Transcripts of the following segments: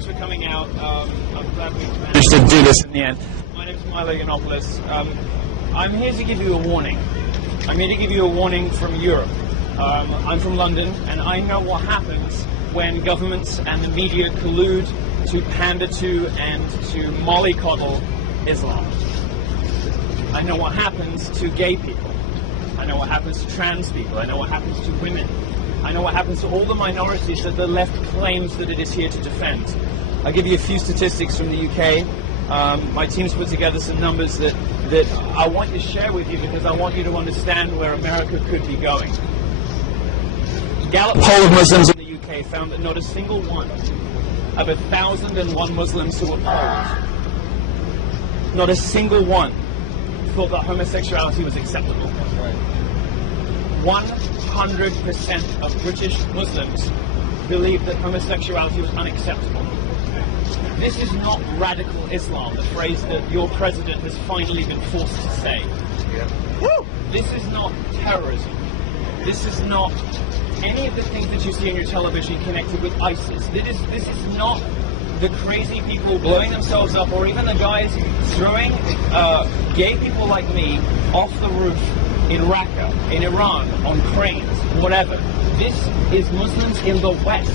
much for coming out. I'm glad we managed to do this in the end. My name is Milo Yiannopoulos. I'm here to give you a warning. I'm here to give you a warning from Europe. I'm from London, and I know what happens when governments and the media collude to pander to and to mollycoddle Islam. I know what happens to gay people. I know what happens to trans people. I know what happens to women. I know what happens to all the minorities that the left claims that it is here to defend. I'll give you a few statistics from the UK. My team's put together some numbers that I want to share with you because I want you to understand where America could be going. Gallup poll of Muslims in the UK found that not a single one of 1,001 Muslims who were polled, not a single one thought that homosexuality was acceptable. 100% of British Muslims believe that homosexuality was unacceptable. This is not radical Islam, the phrase that your president has finally been forced to say. This is not terrorism. This is not any of the things that you see on your television connected with ISIS. This is not the crazy people blowing themselves up, or even the guys throwing gay people like me off the roof in Raqqa, in Iran, on cranes, whatever. This is Muslims in the West.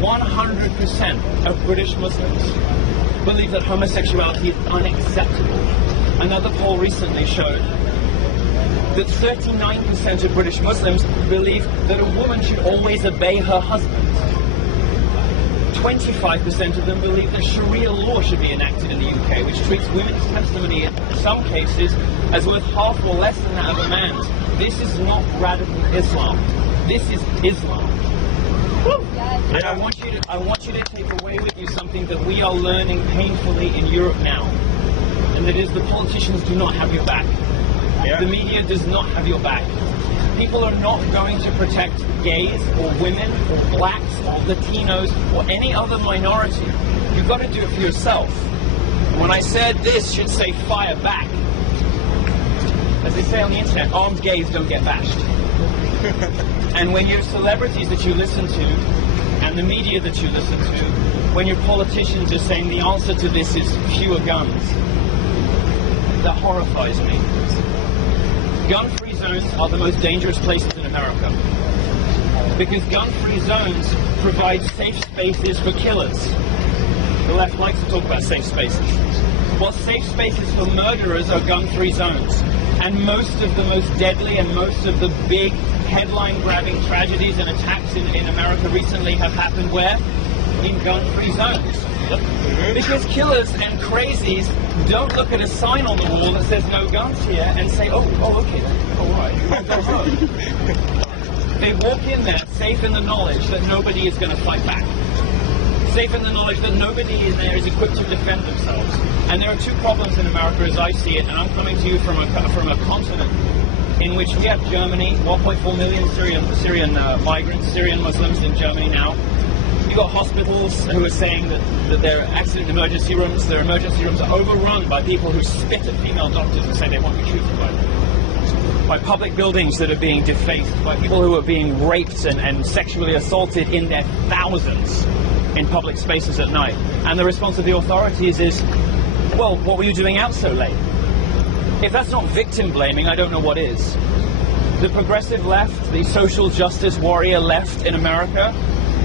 100% of British Muslims believe that homosexuality is unacceptable. Another poll recently showed that 39% of British Muslims believe that a woman should always obey her husband. 25% of them believe that Sharia law should be enacted in the UK, which treats women's testimony in some cases as worth half or less than that of a man's. This is not radical Islam. This is Islam. And I want you to take away with you something that we are learning painfully in Europe now, and that is the politicians do not have your back. The media does not have your back. People are not going to protect gays or women or blacks or Latinos or any other minority. You've got to do it for yourself. When I said this should say fire back, as they say on the internet, armed gays don't get bashed. And when your celebrities that you listen to and the media that you listen to, when your politicians are saying the answer to this is fewer guns, that horrifies me. Gun-free zones are the most dangerous places in America because gun-free zones provide safe spaces for killers. The left likes to talk about safe spaces. Well, safe spaces for murderers are gun-free zones. And most of the most deadly and most of the big headline-grabbing tragedies and attacks in America recently have happened where? In gun-free zones. Because killers and crazies don't look at a sign on the wall that says no guns here and say, oh okay, all right. They walk in there safe in the knowledge that nobody is going to fight back. Safe in the knowledge that nobody in there is equipped to defend themselves. And there are two problems in America as I see it, and I'm coming to you from a continent in which we have Germany, 1.4 million Syrian migrants, Syrian Muslims in Germany now. You've got hospitals who are saying that their accident emergency rooms, their emergency rooms are overrun by people who spit at female doctors and say they won't be treated by them. By public buildings that are being defaced, by people who are being raped and sexually assaulted in their thousands in public spaces at night. And the response of the authorities is, well, what were you doing out so late? If that's not victim blaming, I don't know what is. The progressive left, the social justice warrior left in America,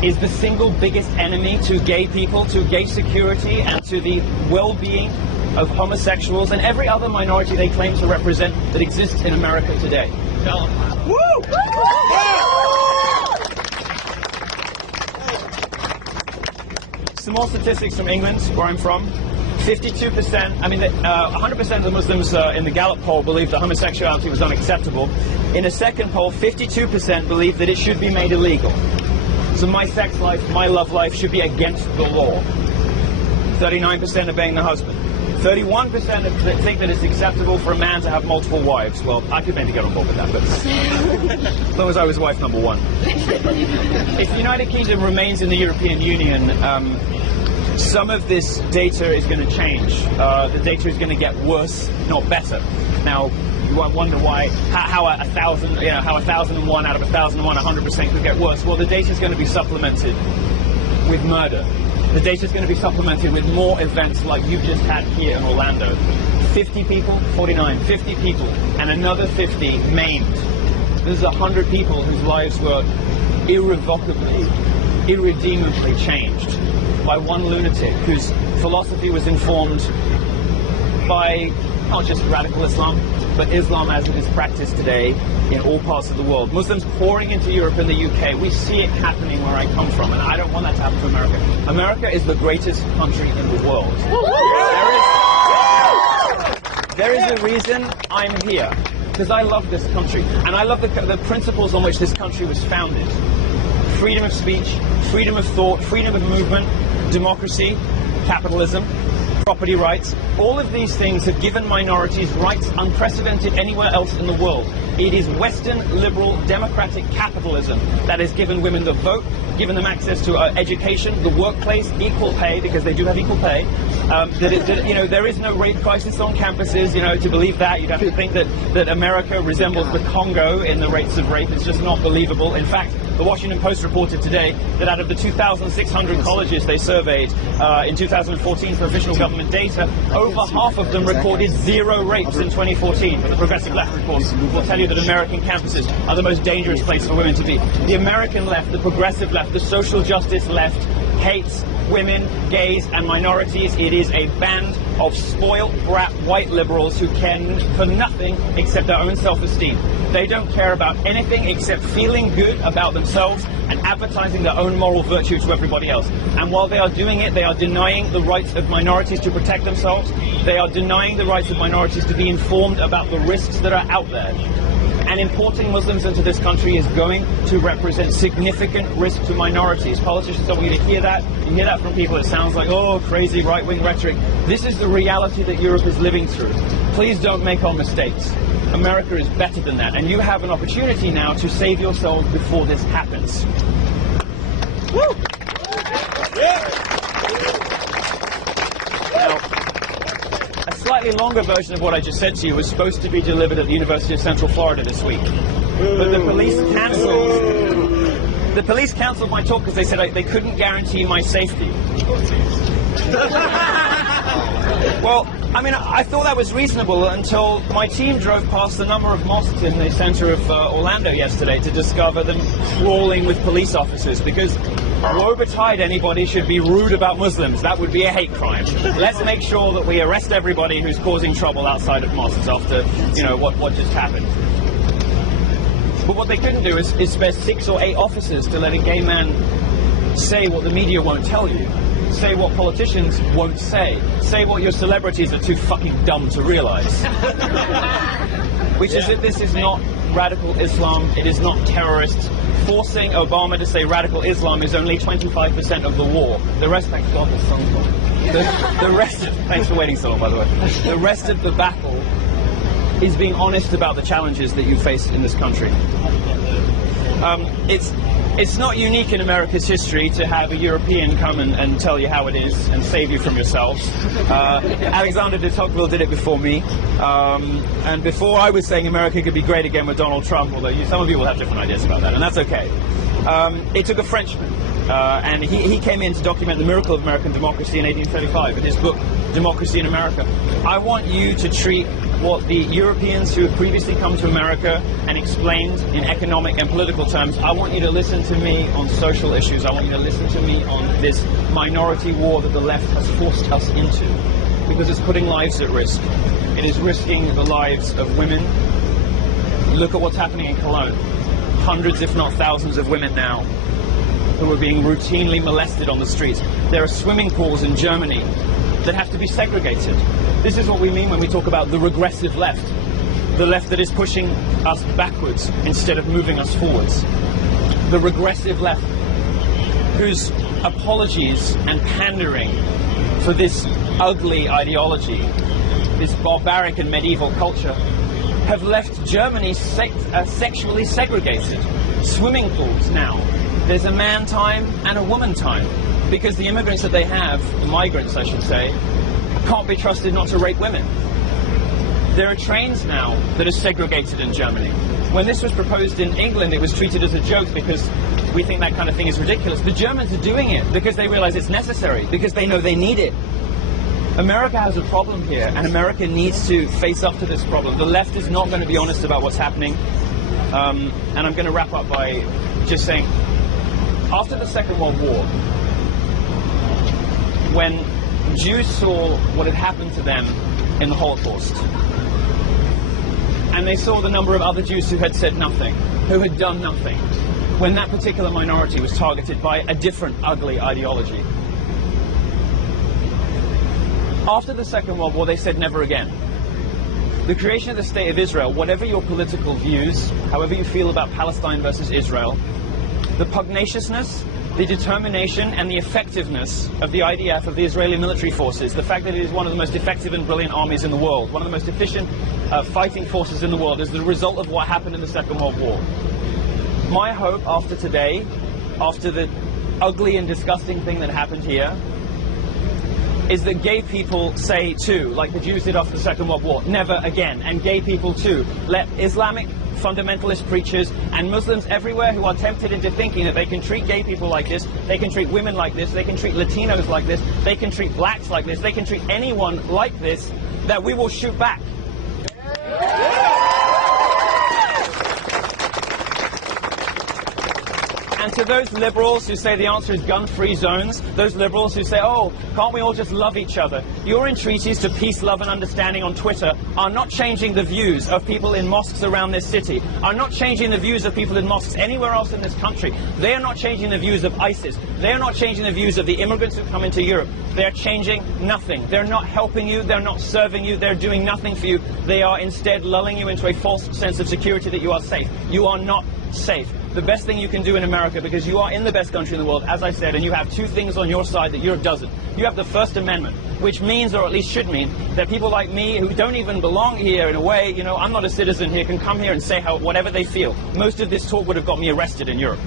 is the single biggest enemy to gay people, to gay security, and to the well-being of homosexuals and every other minority they claim to represent that exists in America today. Tell them. Woo! Some more statistics from England, where I'm from. 52%, 100% of the Muslims in the Gallup poll believed that homosexuality was unacceptable. In a second poll, 52% believed that it should be made illegal. So my sex life, my love life should be against the law. 39% obeying the husband. 31% think that it's acceptable for a man to have multiple wives. Well, I could maybe get on board with that, but as long as I was wife number one. If the United Kingdom remains in the European Union, some of this data is going to change. The data is going to get worse, not better. Now, you might wonder why, how 1,001 out of 1,001, 100% could get worse. Well, the data is going to be supplemented with murder. The data is going to be supplemented with more events like you've just had here in Orlando. 50 people, 49, 50 people, and another 50 maimed. This is 100 people whose lives were irrevocably, irredeemably changed by one lunatic whose philosophy was informed by not just radical Islam, but Islam as it is practiced today in all parts of the world. Muslims pouring into Europe and the UK. We see it happening where I come from, and I don't want that to happen to America. America is the greatest country in the world. There is a reason I'm here, because I love this country, and I love the principles on which this country was founded. Freedom of speech, freedom of thought, freedom of movement, democracy, capitalism, property rights. All of these things have given minorities rights unprecedented anywhere else in the world. It is Western liberal democratic capitalism that has given women the vote, given them access to education, the workplace, equal pay, because they do have equal pay. There is no rape crisis on campuses. To believe that, you'd have to think that America resembles the Congo in the rates of rape. It's just not believable. In fact, the Washington Post reported today that out of the 2,600 colleges they surveyed in 2014 for official government data, over half of them recorded 0 rapes in 2014. But the progressive left reports will tell you that American campuses are the most dangerous place for women to be. The American left, the progressive left, the social justice left hates women, gays, and minorities. It is a band of spoiled brat white liberals who care for nothing except their own self-esteem. They don't care about anything except feeling good about themselves and advertising their own moral virtue to everybody else. And while they are doing it, they are denying the rights of minorities to protect themselves. They are denying the rights of minorities to be informed about the risks that are out there. And importing Muslims into this country is going to represent significant risk to minorities. Politicians don't want you to hear that. You hear that from people. It sounds like, oh, crazy right-wing rhetoric. This is the reality that Europe is living through. Please don't make our mistakes. America is better than that. And you have an opportunity now to save yourselves before this happens. Woo! Slightly longer version of what I just said to you was supposed to be delivered at the University of Central Florida this week, but the police cancelled my talk because they said they couldn't guarantee my safety. Well, I mean, I thought that was reasonable until my team drove past a number of mosques in the center of Orlando yesterday to discover them crawling with police officers, because woe betide anybody should be rude about Muslims. That would be a hate crime. Let's make sure that we arrest everybody who's causing trouble outside of mosques after, what just happened. But what they couldn't do is spare 6 or 8 officers to let a gay man say what the media won't tell you. Say what politicians won't say. Say what your celebrities are too fucking dumb to realize. Which is that this is not radical Islam. It is not terrorists. Forcing Obama to say radical Islam is only 25% of the war. The rest, thanks God, the rest. Thanks for waiting so long, by the way. The rest of the battle is being honest about the challenges that you face in this country. It's not unique in America's history to have a European come and tell you how it is and save you from yourselves. Alexander de Tocqueville did it before me. And before I was saying America could be great again with Donald Trump, although some of you will have different ideas about that, and that's okay. It took a Frenchman, and he came in to document the miracle of American democracy in 1835 in his book, Democracy in America. I want you to treat what the Europeans who have previously come to America and explained in economic and political terms, I want you to listen to me on social issues. I want you to listen to me on this minority war that the left has forced us into, because it's putting lives at risk. It is risking the lives of women. Look at what's happening in Cologne. Hundreds, if not thousands, of women now who are being routinely molested on the streets. There are swimming pools in Germany that have to be segregated. This is what we mean when we talk about the regressive left. The left that is pushing us backwards instead of moving us forwards. The regressive left, whose apologies and pandering for this ugly ideology, this barbaric and medieval culture, have left Germany sexually segregated. Swimming pools now. There's a man time and a woman time, because the immigrants that they have, the migrants I should say, can't be trusted not to rape women. There are trains now that are segregated in Germany. When this was proposed in England, it was treated as a joke because we think that kind of thing is ridiculous. The Germans are doing it because they realize it's necessary, because they know they need it. America has a problem here, and America needs to face up to this problem. The left is not going to be honest about what's happening. And I'm going to wrap up by just saying, after the Second World War, when Jews saw what had happened to them in the Holocaust, and they saw the number of other Jews who had said nothing, who had done nothing, when that particular minority was targeted by a different ugly ideology. After the Second World War, they said never again. The creation of the State of Israel, whatever your political views, however you feel about Palestine versus Israel, the pugnaciousness, the determination and the effectiveness of the IDF, of the Israeli military forces, the fact that it is one of the most effective and brilliant armies in the world, one of the most efficient fighting forces in the world, is the result of what happened in the Second World War. My hope after today, after the ugly and disgusting thing that happened here, is that gay people say too, like the Jews did after the Second World War, never again. And gay people too, let Islamic fundamentalist preachers and Muslims everywhere who are tempted into thinking that they can treat gay people like this, they can treat women like this, they can treat Latinos like this, they can treat blacks like this, they can treat anyone like this, that we will shoot back. And to those liberals who say the answer is gun-free zones, those liberals who say, oh, can't we all just love each other? Your entreaties to peace, love and understanding on Twitter are not changing the views of people in mosques around this city, are not changing the views of people in mosques anywhere else in this country. They are not changing the views of ISIS. They are not changing the views of the immigrants who come into Europe. They are changing nothing. They're not helping you. They're not serving you. They're doing nothing for you. They are instead lulling you into a false sense of security that you are safe. You are not safe. The best thing you can do in America, because you are in the best country in the world, as I said, and you have two things on your side that Europe doesn't. You have the First Amendment, which means, or at least should mean, that people like me who don't even belong here in a way, you know, I'm not a citizen here, can come here and say whatever they feel. Most of this talk would have got me arrested in Europe.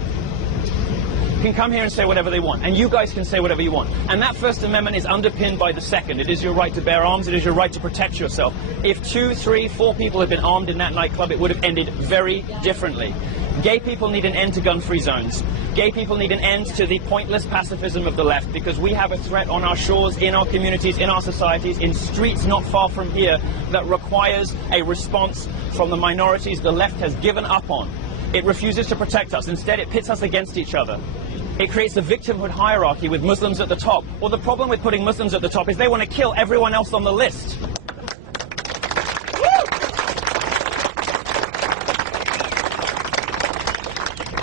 Can come here and say whatever they want, and you guys can say whatever you want. And that First Amendment is underpinned by the Second. It is your right to bear arms. It is your right to protect yourself. If 2, 3, 4 people had been armed in that nightclub, it would have ended very differently. Gay people need an end to gun-free zones. Gay people need an end to the pointless pacifism of the left, because we have a threat on our shores, in our communities, in our societies, in streets not far from here, that requires a response from the minorities the left has given up on. It refuses to protect us. Instead, it pits us against each other. It creates a victimhood hierarchy with Muslims at the top. Well, the problem with putting Muslims at the top is they want to kill everyone else on the list.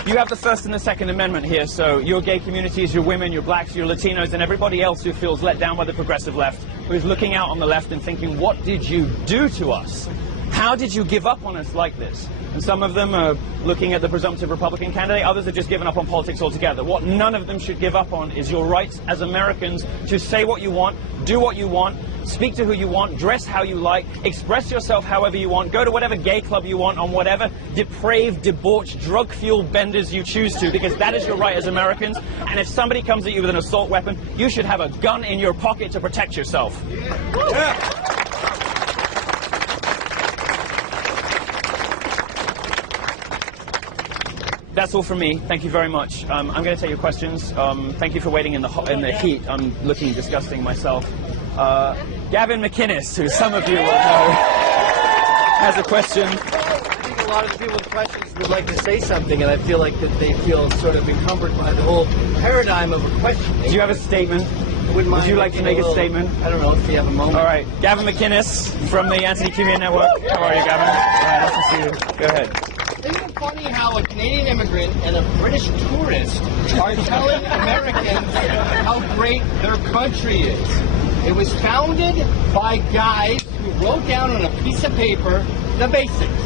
You have the First and the Second Amendment here, so your gay communities, your women, your blacks, your Latinos, and everybody else who feels let down by the progressive left, who is looking out on the left and thinking, what did you do to us? How did you give up on us like this? And some of them are looking at the presumptive Republican candidate, others have just given up on politics altogether. What none of them should give up on is your rights as Americans to say what you want, do what you want, speak to who you want, dress how you like, express yourself however you want, go to whatever gay club you want on whatever depraved, debauched, drug-fueled benders you choose to, because that is your right as Americans. And if somebody comes at you with an assault weapon, you should have a gun in your pocket to protect yourself. Yeah. That's all from me. Thank you very much. I'm going to take your questions. Thank you for waiting in the heat. I'm looking disgusting myself. Gavin McInnes, who some of you will know, has a question. I think a lot of the people with questions would like to say something, and I feel like that they feel sort of encumbered by the whole paradigm of a question. Do you have a statement? Would you like to make a statement? I don't know if you have a moment. All right. Gavin McInnes from the Anti-Community Network. How are you, Gavin? Nice to see you. Go ahead. Isn't it funny how a Canadian immigrant and a British tourist are telling Americans how great their country is? It was founded by guys who wrote down on a piece of paper the basics.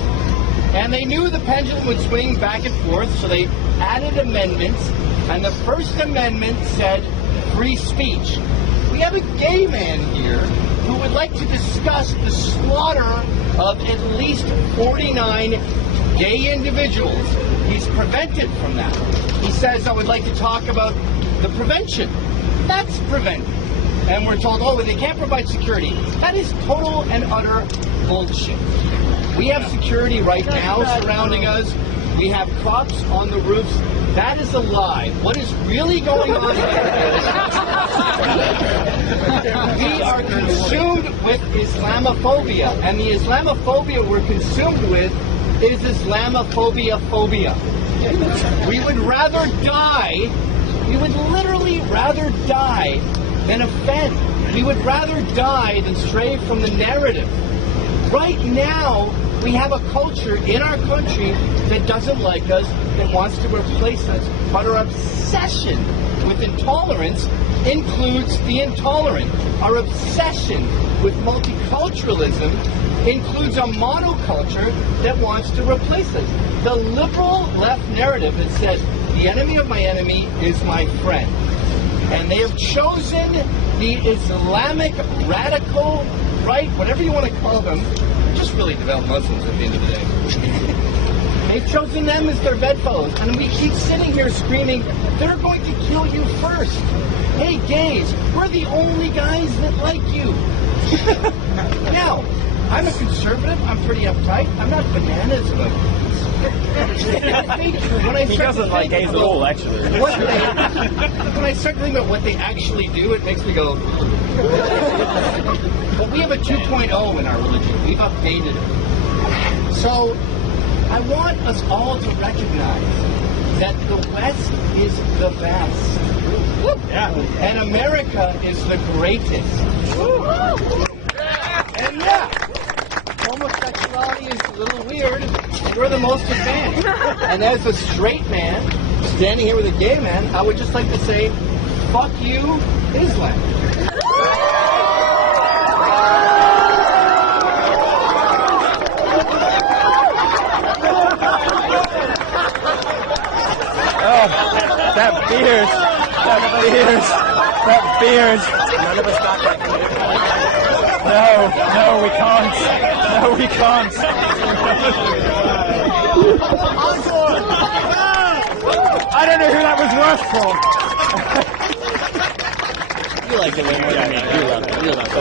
And they knew the pendulum would swing back and forth, so they added amendments. And the First Amendment said free speech. We have a gay man here who would like to discuss the slaughter of at least 49 gay individuals. He's prevented from that. He says, I would like to talk about the prevention. That's prevented. And we're told, oh, they can't provide security. That is total and utter bullshit. We have security right now surrounding us. We have cops on the roofs That is a lie. What is really going on here is we are consumed with Islamophobia, and the Islamophobia we're consumed with is Islamophobia. We would rather die, we would literally rather die than offend. We would rather die than stray from the narrative. Right now, we have a culture in our country that doesn't like us, that wants to replace us. But our obsession with intolerance includes the intolerant. Our obsession with multiculturalism includes a monoculture that wants to replace us. The liberal left narrative that says, the enemy of my enemy is my friend. And they have chosen the Islamic radical right, whatever you want to call them, just really devout Muslims at the end of the day. They've chosen them as their bedfellows, and we keep sitting here screaming, they're going to kill you first. Hey, gays, we're the only guys that like you. Now, I'm a conservative, I'm pretty uptight, I'm not bananas about He doesn't like gays at all, actually. When I start thinking about what they actually do, it makes me go... But we have a 2.0 in our religion. We've updated it. So, I want us all to recognize that the West is the best. Yeah. And America is the greatest. And yeah, homosexuality is a little weird. We're the most advanced. And as a straight man, standing here with a gay man, I would just like to say, fuck you, Islam. That beard. None of us got that. No, we can't. No, we can't. I don't know who that was worse for. You like it way more than me. You love it.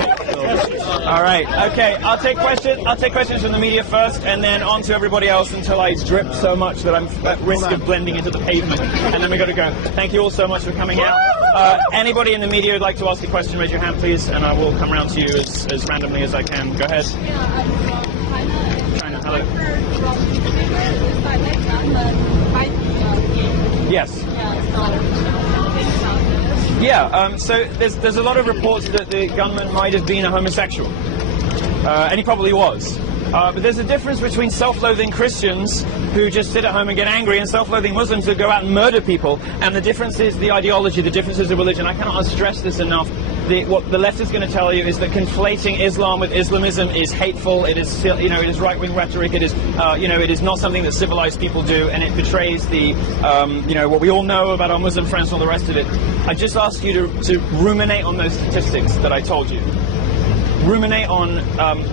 All right. Okay. I'll take questions from the media first, and then on to everybody else until I drip so much that I'm at risk of blending into the pavement. And then we got to go. Thank you all so much for coming out. Anybody in the media who'd like to ask a question, raise your hand, please, and I will come around to you as randomly as I can. Go ahead. Yeah, I'm from China. Hello. Yes. Yeah, so there's a lot of reports that the gunman might have been a homosexual, and he probably was. But there's a difference between self-loathing Christians who just sit at home and get angry and self-loathing Muslims who go out and murder people. And the difference is the ideology, the difference is the religion. I cannot stress this enough. What the left is going to tell you is that conflating Islam with Islamism is hateful. It is, it is right-wing rhetoric. It is, it is not something that civilized people do, and it betrays the, what we all know about our Muslim friends and all the rest of it. I just ask you to ruminate on those statistics that I told you. Ruminate on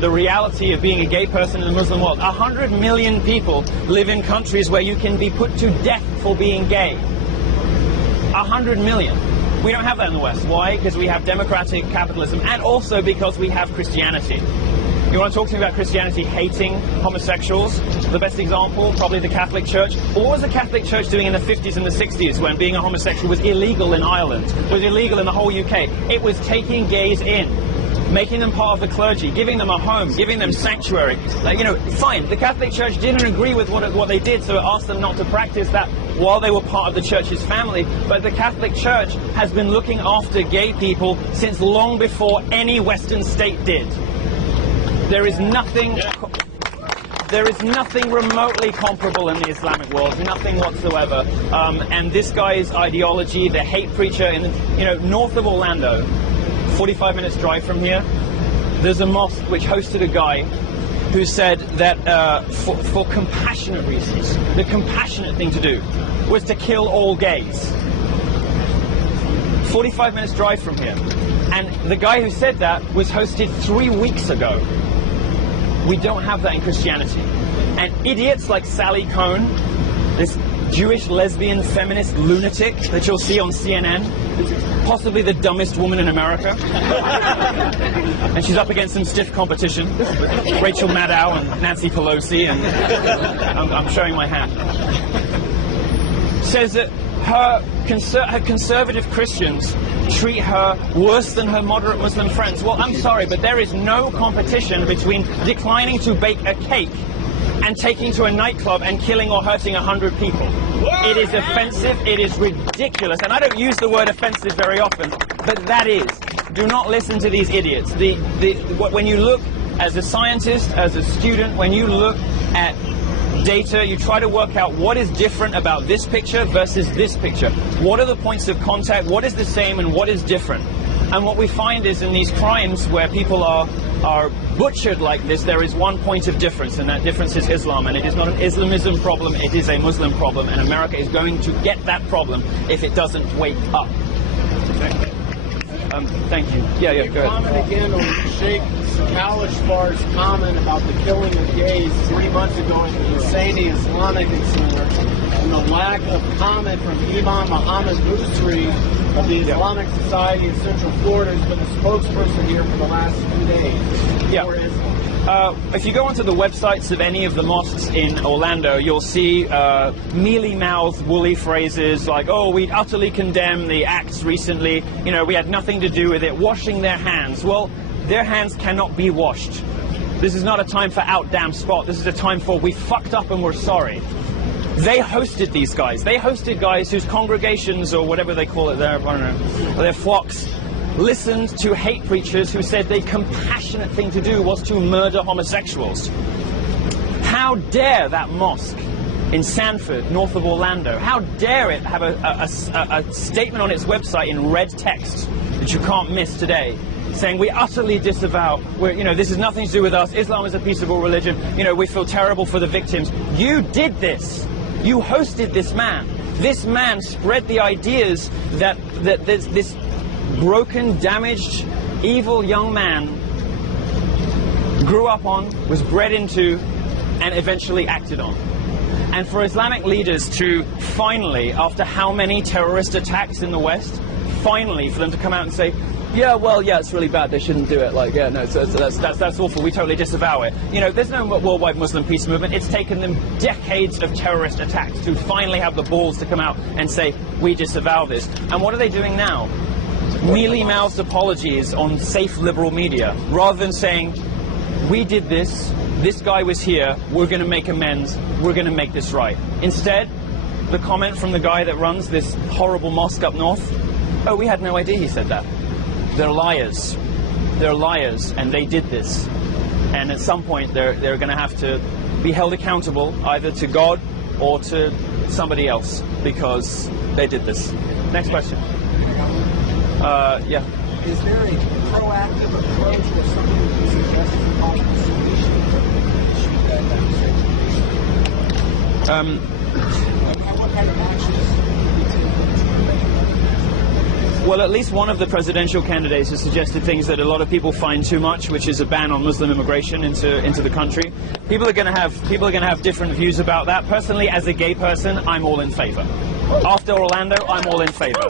the reality of being a gay person in the Muslim world. 100 million people live in countries where you can be put to death for being gay. 100 million. We don't have that in the West. Why? Because we have democratic capitalism, and also because we have Christianity. You want to talk to me about Christianity hating homosexuals? The best example, probably the Catholic Church. What was the Catholic Church doing in the 50s and the 60s when being a homosexual was illegal in Ireland, was illegal in the whole UK? It was taking gays in, making them part of the clergy, giving them a home, giving them sanctuary. Fine, the Catholic Church didn't agree with what they did, so it asked them not to practice that while they were part of the church's family. But the Catholic Church has been looking after gay people since long before any Western state did. There is nothing remotely comparable in the Islamic world, nothing whatsoever. And this guy's ideology, the hate preacher in north of Orlando, 45 minutes drive from here, there's a mosque which hosted a guy who said that for compassionate reasons, the compassionate thing to do was to kill all gays. 45 minutes drive from here. And the guy who said that was hosted 3 weeks ago. We don't have that in Christianity. And idiots like Sally Cohn, this Jewish lesbian feminist lunatic that you'll see on CNN, possibly the dumbest woman in America. And she's up against some stiff competition. Rachel Maddow and Nancy Pelosi, and I'm showing my hat. says that her conservative Christians treat her worse than her moderate Muslim friends. Well, I'm sorry, but there is no competition between declining to bake a cake and taking to a nightclub and killing or hurting 100 people. It is offensive, it is ridiculous, and I don't use the word offensive very often, but that is. Do not listen to these idiots. When you look as a scientist, as a student, when you look at data, you try to work out what is different about this picture versus this picture. What are the points of contact? What is the same and what is different? And what we find is in these crimes where people are butchered like this, there is one point of difference, and that difference is Islam. And it is not an Islamism problem, it is a Muslim problem, and America is going to get that problem if it doesn't wake up. Thank you. Yeah, go ahead. Comment again on Sheikh Kalishfar's comment about the killing of gays 3 months ago in the Husseini Islamic Center, and the lack of comment from Imam Muhammad Busri of the Islamic Society in Central Florida, who's been a spokesperson here for the last 2 days. Yeah. If you go onto the websites of any of the mosques in Orlando, you'll see mealy-mouthed, woolly phrases like, oh, we utterly condemn the acts recently, you know, we had nothing to do with it, washing their hands. Well, their hands cannot be washed. This is not a time for out damn spot. This is a time for we fucked up and we're sorry. They hosted these guys. They hosted guys whose congregations, or whatever they call it there, I don't know, their flocks, listened to hate preachers who said the compassionate thing to do was to murder homosexuals. How dare that mosque in Sanford, north of Orlando, how dare it have a statement on its website in red text that you can't miss today, saying we utterly disavow, this has nothing to do with us, Islam is a peaceable religion, we feel terrible for the victims. You did this. You hosted this man. This man spread the ideas that this broken, damaged, evil young man grew up on, was bred into, and eventually acted on. And for Islamic leaders to finally, after how many terrorist attacks in the West, finally for them to come out and say, yeah, it's really bad, they shouldn't do it, that's awful, we totally disavow it. There's no worldwide Muslim peace movement. It's taken them decades of terrorist attacks to finally have the balls to come out and say, we disavow this. And what are they doing now? Mealy-mouthed apologies on safe liberal media, rather than saying, we did this, this guy was here, we're going to make amends, we're going to make this right. Instead, the comment from the guy that runs this horrible mosque up north, oh, we had no idea he said that. They're liars. They're liars, and they did this. And at some point, they're going to have to be held accountable, either to God or to somebody else, because they did this. Next question. Yeah. Is there a proactive approach where somebody can suggest a possible solution to the issue that segregation? What kind of actions? Well, at least one of the presidential candidates has suggested things that a lot of people find too much, which is a ban on Muslim immigration into the country. People are going to have different views about that. Personally, as a gay person, I'm all in favor. After Orlando, I'm all in favor.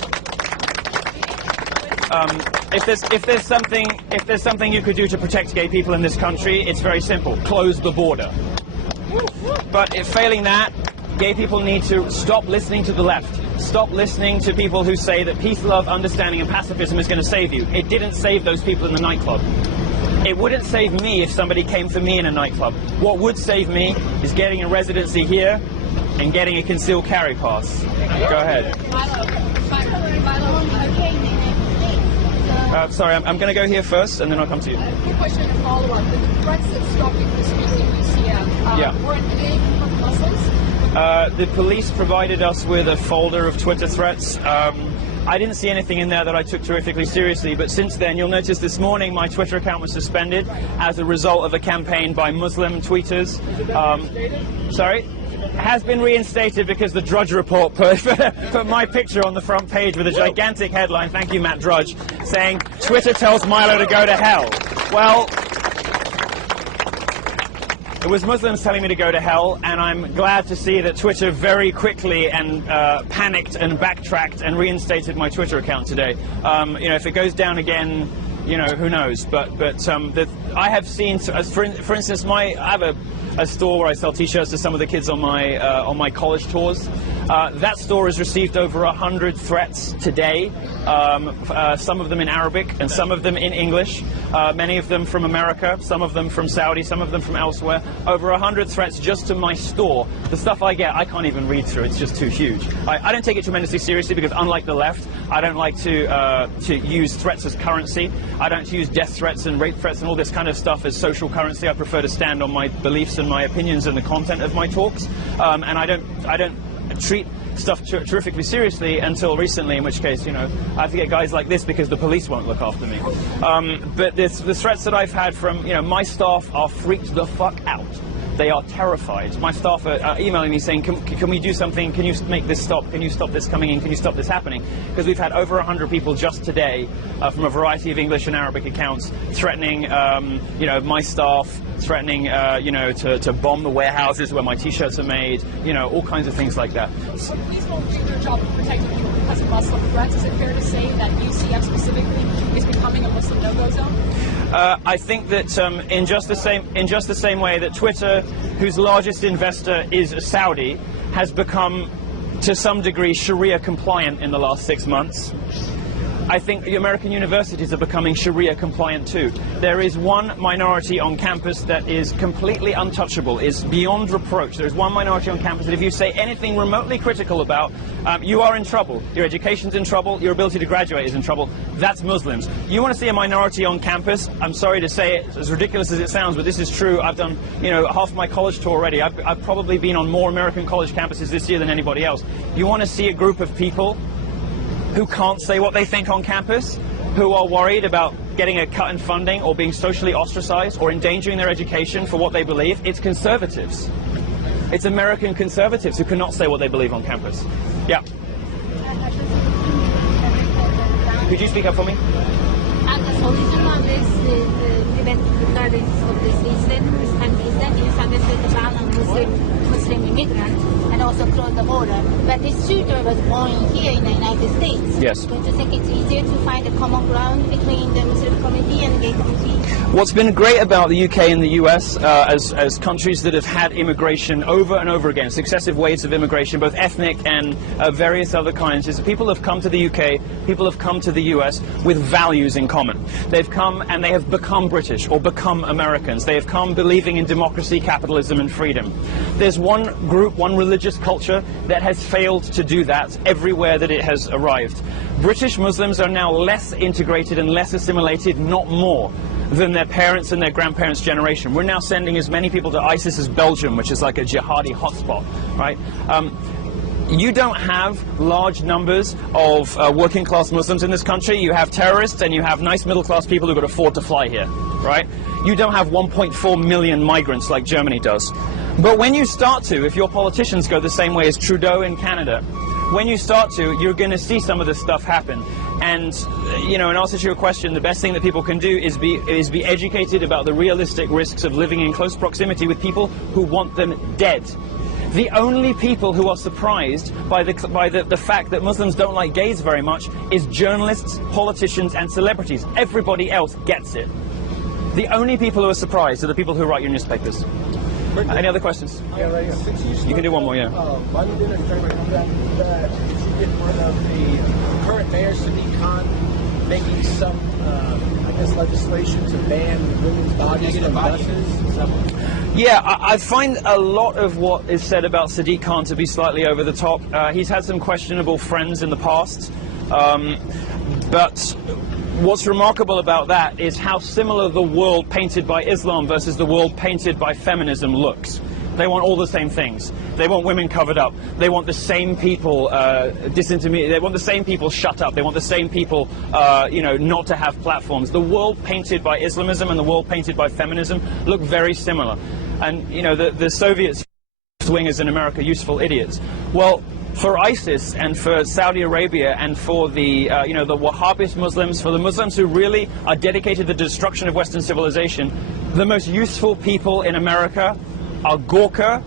If there's something you could do to protect gay people in this country, it's very simple: close the border. But if failing that, gay people need to stop listening to the left. Stop listening to people who say that peace, love, understanding and pacifism is going to save you. It didn't save those people in the nightclub. It wouldn't save me if somebody came for me in a nightclub. What would save me is getting a residency here and getting a concealed carry pass. Go ahead. Sorry, I'm going to go here first and then I'll come to you. Quick question to follow up. The threats that stopped people speaking in UCF, weren't they from Muslims? The police provided us with a folder of Twitter threats. I didn't see anything in there that I took terrifically seriously, but since then, you'll notice this morning my Twitter account was suspended as a result of a campaign by Muslim tweeters. Sorry? Has been reinstated because the Drudge Report put my picture on the front page with a gigantic headline, thank you Matt Drudge, saying, Twitter tells Milo to go to hell. Well, it was Muslims telling me to go to hell, and I'm glad to see that Twitter very quickly and panicked and backtracked and reinstated my Twitter account today. If it goes down again, who knows? But I have seen, for instance, I have a store where I sell T-shirts to some of the kids on my college tours. That store has received over 100 threats today, some of them in Arabic and some of them in English, many of them from America, some of them from Saudi, some of them from elsewhere. Over 100 threats just to my store. The stuff I get, I can't even read through. It's just too huge. I don't take it tremendously seriously because, unlike the left, I don't like to use threats as currency. I don't use death threats and rape threats and all this kind of stuff as social currency. I prefer to stand on my beliefs and my opinions and the content of my talks. And I don't treat stuff terrifically seriously until recently, in which case, you know, I have to get guys like this because the police won't look after me. But the threats that I've had from, you know, my staff are freaked the fuck out. They are terrified. My staff are emailing me saying, can we do something? Can you make this stop? Can you stop this coming in? Can you stop this happening? Because we've had over 100 people just today from a variety of English and Arabic accounts threatening, you know, my staff, threatening, you know, to bomb the warehouses where my T-shirts are made, you know, all kinds of things like that. So police won't do their job of protecting people because of Muslim threats. Is it fair to say that UCF specifically is becoming a Muslim no-go zone? I think that in just the same way that Twitter, whose largest investor is Saudi, has become to some degree Sharia compliant in the last 6 months, I think the American universities are becoming Sharia compliant too. There is one minority on campus that is completely untouchable, is beyond reproach. There is one minority on campus that if you say anything remotely critical about, you are in trouble. Your education's in trouble, your ability to graduate is in trouble. That's Muslims. You want to see a minority on campus, I'm sorry to say it, as ridiculous as it sounds, but this is true. I've done, you know, half my college tour already. I've probably been on more American college campuses this year than anybody else. You want to see a group of people who can't say what they think on campus, who are worried about getting a cut in funding or being socially ostracized or endangering their education for what they believe, it's conservatives. It's American conservatives who cannot say what they believe on campus. Yeah. Could you speak up for me? And the solution of this prevent the recurrence of this incident is understood the ban on Muslim immigrants and also close the border. But this shooter was born here in the United States. Yes. Don't you think it's easier to find a common ground between the Muslim community and the gay community? What's been great about the UK and the US as countries that have had immigration over and over again, successive waves of immigration, both ethnic and various other kinds, is that people have come to the UK, people have come to the US with values in common. They've come and they have become British or become Americans. They have come believing in democracy, capitalism and freedom. There's one group, one religious culture that has failed to do that everywhere that it has arrived. British Muslims are now less integrated and less assimilated, not more, than their parents and their grandparents' generation. We're now sending as many people to ISIS as Belgium, which is like a jihadi hotspot, right? You don't have large numbers of working class Muslims in this country. You have terrorists and you have nice middle class people who could afford to fly here, right? You don't have 1.4 million migrants like Germany does. But when you start to, if your politicians go the same way as Trudeau in Canada, when you start to, you're going to see some of this stuff happen. And, you know, in answer to your question, the best thing that people can do is be educated about the realistic risks of living in close proximity with people who want them dead. The only people who are surprised by the fact that Muslims don't like gays very much is journalists, politicians and celebrities. Everybody else gets it. The only people who are surprised are the people who write your newspapers. Any other questions? Yeah, right. You can do one more, yeah. London and the current mayor, Sadiq Khan, making some, I guess, legislation to ban women's bodies from buses. Yeah, I find a lot of what is said about Sadiq Khan to be slightly over the top. He's had some questionable friends in the past, but what's remarkable about that is how similar the world painted by Islam versus the world painted by feminism looks. They want all the same things. They want women covered up. They want the same people disintermediated. They want the same people shut up. They want the same people, you know, not to have platforms. The world painted by Islamism and the world painted by feminism look very similar. And, you know, the Soviets wingers in America, useful idiots. Well, for ISIS and for Saudi Arabia and for the, you know, the Wahhabist Muslims, for the Muslims who really are dedicated to the destruction of Western civilization, the most useful people in America are Gawker,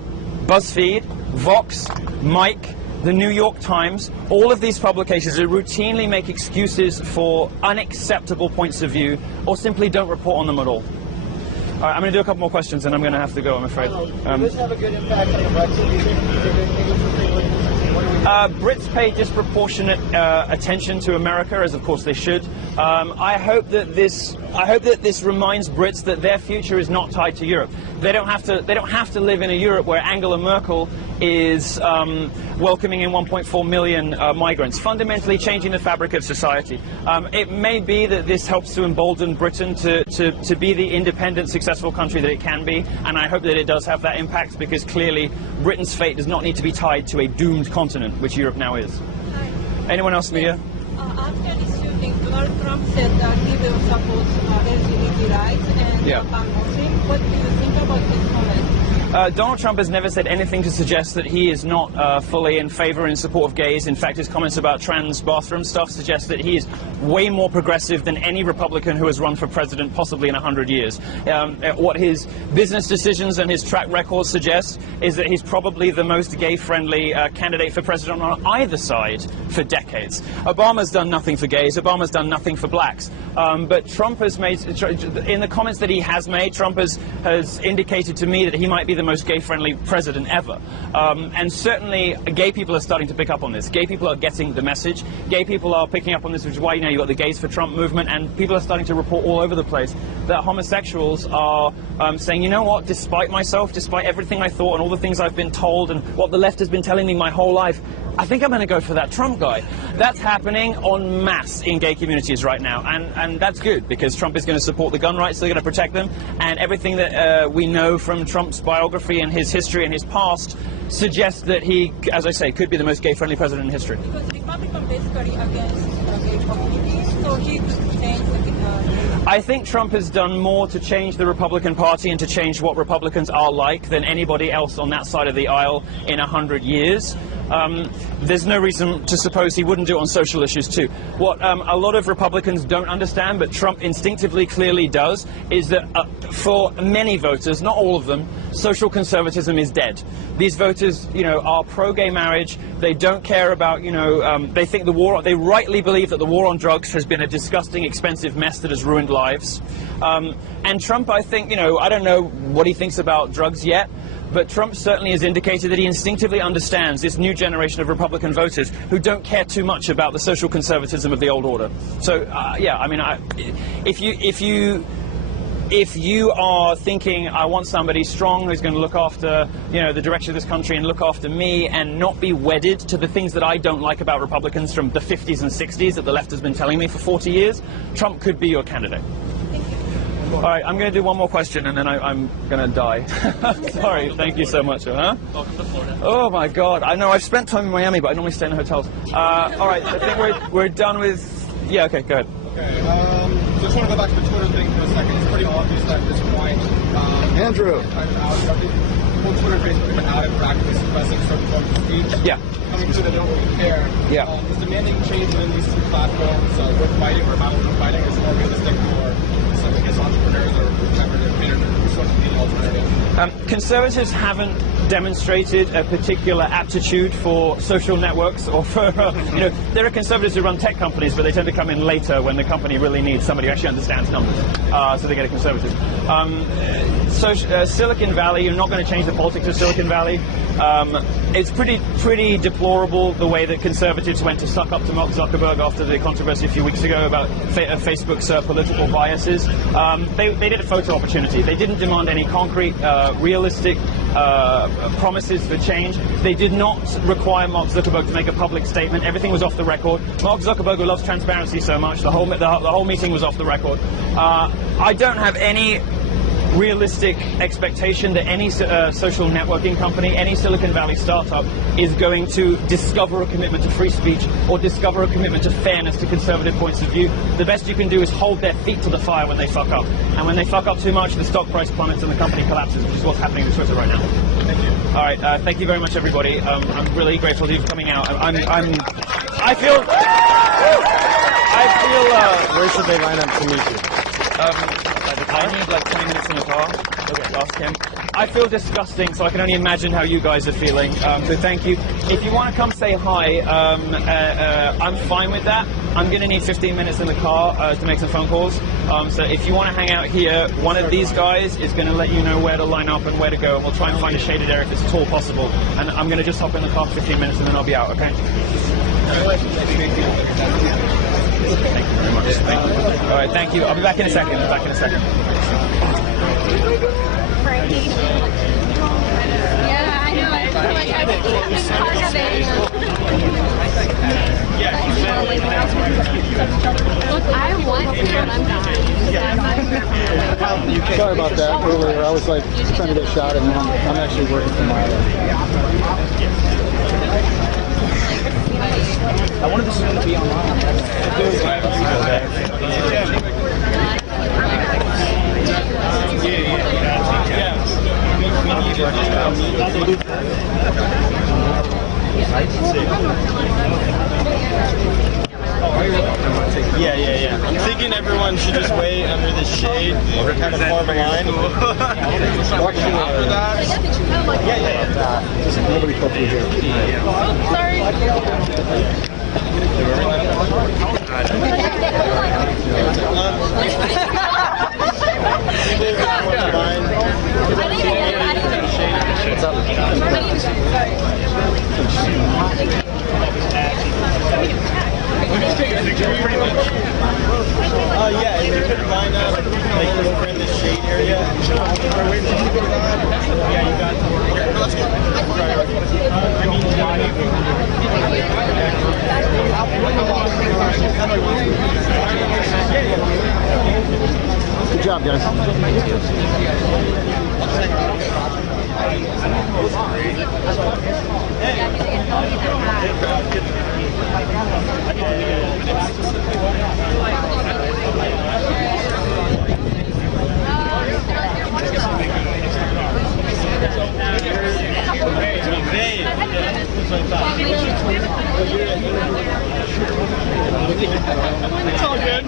BuzzFeed, Vox, Mike, the New York Times. All of these publications that routinely make excuses for unacceptable points of view or simply don't report on them at all. All right, I'm going to do a couple more questions and I'm going to have to go, I'm afraid. Does this have a good impact on the Brexit? Do you think what do we Brits pay disproportionate attention to America, as of course they should. I hope that this reminds Brits that their future is not tied to Europe. They don't have to live in a Europe where Angela Merkel is welcoming in 1.4 million migrants, fundamentally changing the fabric of society. It may be that this helps to embolden Britain to be the independent, successful country that it can be, and I hope that it does have that impact, because clearly Britain's fate does not need to be tied to a doomed continent, which Europe now is. Hi. Anyone else, media? After the shooting, Donald Trump said that he will support LGBT rights and ban Muslims. What do you think about this comment? Donald Trump has never said anything to suggest that he is not fully in favor and in support of gays. In fact, his comments about trans bathroom stuff suggest that he is way more progressive than any Republican who has run for president possibly in 100 years. What his business decisions and his track record suggest is that he's probably the most gay-friendly candidate for president on either side for decades. Obama's done nothing for gays. Obama's done nothing for blacks. But Trump has made, in the comments that he has made, Trump has indicated to me that he might be the most gay-friendly president ever. And certainly gay people are starting to pick up on this. Gay people are getting the message. Gay people are picking up on this, which is why, you know, you've got the Gays for Trump movement, and people are starting to report all over the place that homosexuals are saying, you know what, despite myself, despite everything I thought and all the things I've been told and what the left has been telling me my whole life, I think I'm going to go for that Trump guy. That's happening en masse in gay communities right now, and that's good, because Trump is going to support the gun rights, they're going to protect them, and everything that we know from Trump's biography and his history and his past suggests that he, as I say, could be the most gay-friendly president in history. Because Republicans basically against gay communities, so he could change I think Trump has done more to change the Republican Party and to change what Republicans are like than anybody else on that side of the aisle in 100 years. There's no reason to suppose he wouldn't do it on social issues too. What a lot of Republicans don't understand, but Trump instinctively clearly does, is that for many voters, not all of them, social conservatism is dead. These voters, you know, are pro-gay marriage. They don't care about, you know, they think they rightly believe that the war on drugs has been a disgusting, expensive mess that has ruined lives. And Trump, I think, you know, I don't know what he thinks about drugs yet, but Trump certainly has indicated that he instinctively understands this new generation of Republican voters who don't care too much about the social conservatism of the old order. So, yeah, I mean, if you are thinking, I want somebody strong who's going to look after, you know, the direction of this country and look after me and not be wedded to the things that I don't like about Republicans from the 50s and 60s that the left has been telling me for 40 years, Trump could be your candidate. All right, I'm going to do one more question and then I'm going to die. Sorry, thank you so much. Welcome to Florida. Oh my God, I know I've spent time in Miami, but I normally stay in hotels. All right, I think we're done with. Yeah, okay, go ahead. Okay, so just want to go back to the Twitter thing for a second. It's pretty obvious that at this point, Andrew. Both Twitter and Facebook have been out and practically suppressing certain forms of speech. Yeah. Coming to they don't really care. Yeah. Is demanding change within these two platforms worth fighting, or how worth fighting? Is more realistic for some, I guess, entrepreneurs or whoever they're catered to social media alternatives? Conservatives haven't demonstrated a particular aptitude for social networks or for, you know, there are conservatives who run tech companies, but they tend to come in later when the company really needs somebody who actually understands numbers, so they get a conservative. Silicon Valley, you're not going to change the politics of Silicon Valley. It's pretty deplorable the way that conservatives went to suck up to Mark Zuckerberg after the controversy a few weeks ago about Facebook's political biases. They did a photo opportunity. They didn't demand any concrete, realistic promises for change. They did not require Mark Zuckerberg to make a public statement. Everything was off the record. Mark Zuckerberg, who loves transparency so much, the whole meeting was off the record. I don't have any realistic expectation that any social networking company, any Silicon Valley startup is going to discover a commitment to free speech or discover a commitment to fairness, to conservative points of view. The best you can do is hold their feet to the fire when they fuck up. And when they fuck up too much, the stock price plummets and the company collapses, which is what's happening with Twitter right now. Thank you. All right, thank you very much, everybody. I'm really grateful to you for coming out. I feel. Where should they line up to meet you? I need like 20 minutes in the car. Okay, ask him. I feel disgusting, so I can only imagine how you guys are feeling. So thank you. If you want to come say hi, I'm fine with that. I'm going to need 15 minutes in the car to make some phone calls. So if you want to hang out here, one of these guys is going to let you know where to line up and where to go. And we'll try and find a shaded area if it's at all possible. And I'm going to just hop in the car for 15 minutes and then I'll be out, okay? Thank you very much. Thank you. All right, thank you. I'll be back in a second. Yeah, I know. I feel like I've been part of it. I want to, but I'm not. Sorry about that earlier. I was like trying to get shot and I'm actually working for Milo. I wanted this to be online. Yeah. I'm thinking everyone should just wait under the shade or kind of form a line. After that, Just nobody come through here. Sorry. yeah, if you could line up like over in the shade area. Yeah, you got it. Let's go. Good job, guys. It's all good.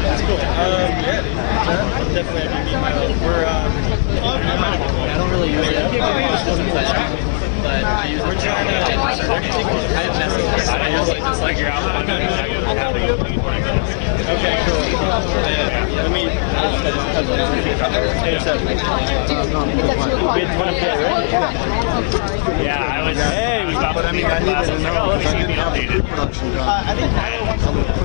That's cool. Definitely meet Milo. We're I don't really use it. But we're trying to. I usually just like your outfit. Okay, cool. Let me. Yeah, I was. Hey, But I mean, I needed to know because I didn't have the production done. I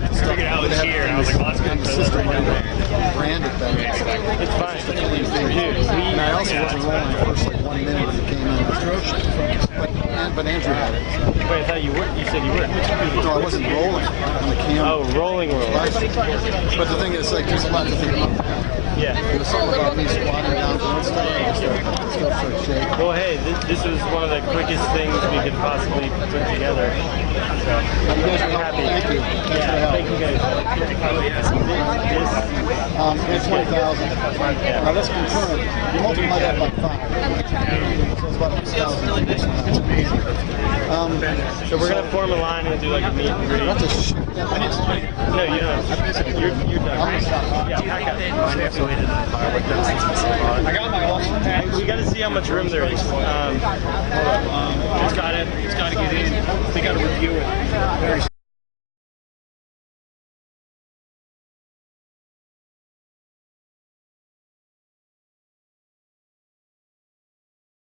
figured out it was here, and I was like, well, that's good. System branded that. It's fine. And I also wasn't rolling the first like 1 minute when it came in. But Andrew had it. Wait, I thought you were. You said you were. No, I wasn't rolling on the camera. Oh, rolling. But the thing is, like, there's a lot to think about. Yeah. There's something about me squatting down doing stuff. Stuff starts shaking. Well, hey, this was one of the quickest things we could possibly put together. So, You guys are happy. Thank you. yeah, thank you guys. It's 20,000. Now that's concurrent. You multiply that by 5. So it's about 6,000. That's amazing. So we're gonna form a line and do like a meet and greet. That's a shit. No, you don't. You're done. Yeah, pack up. I got my awesome pack. We got to see how much room there is. It's got to get in.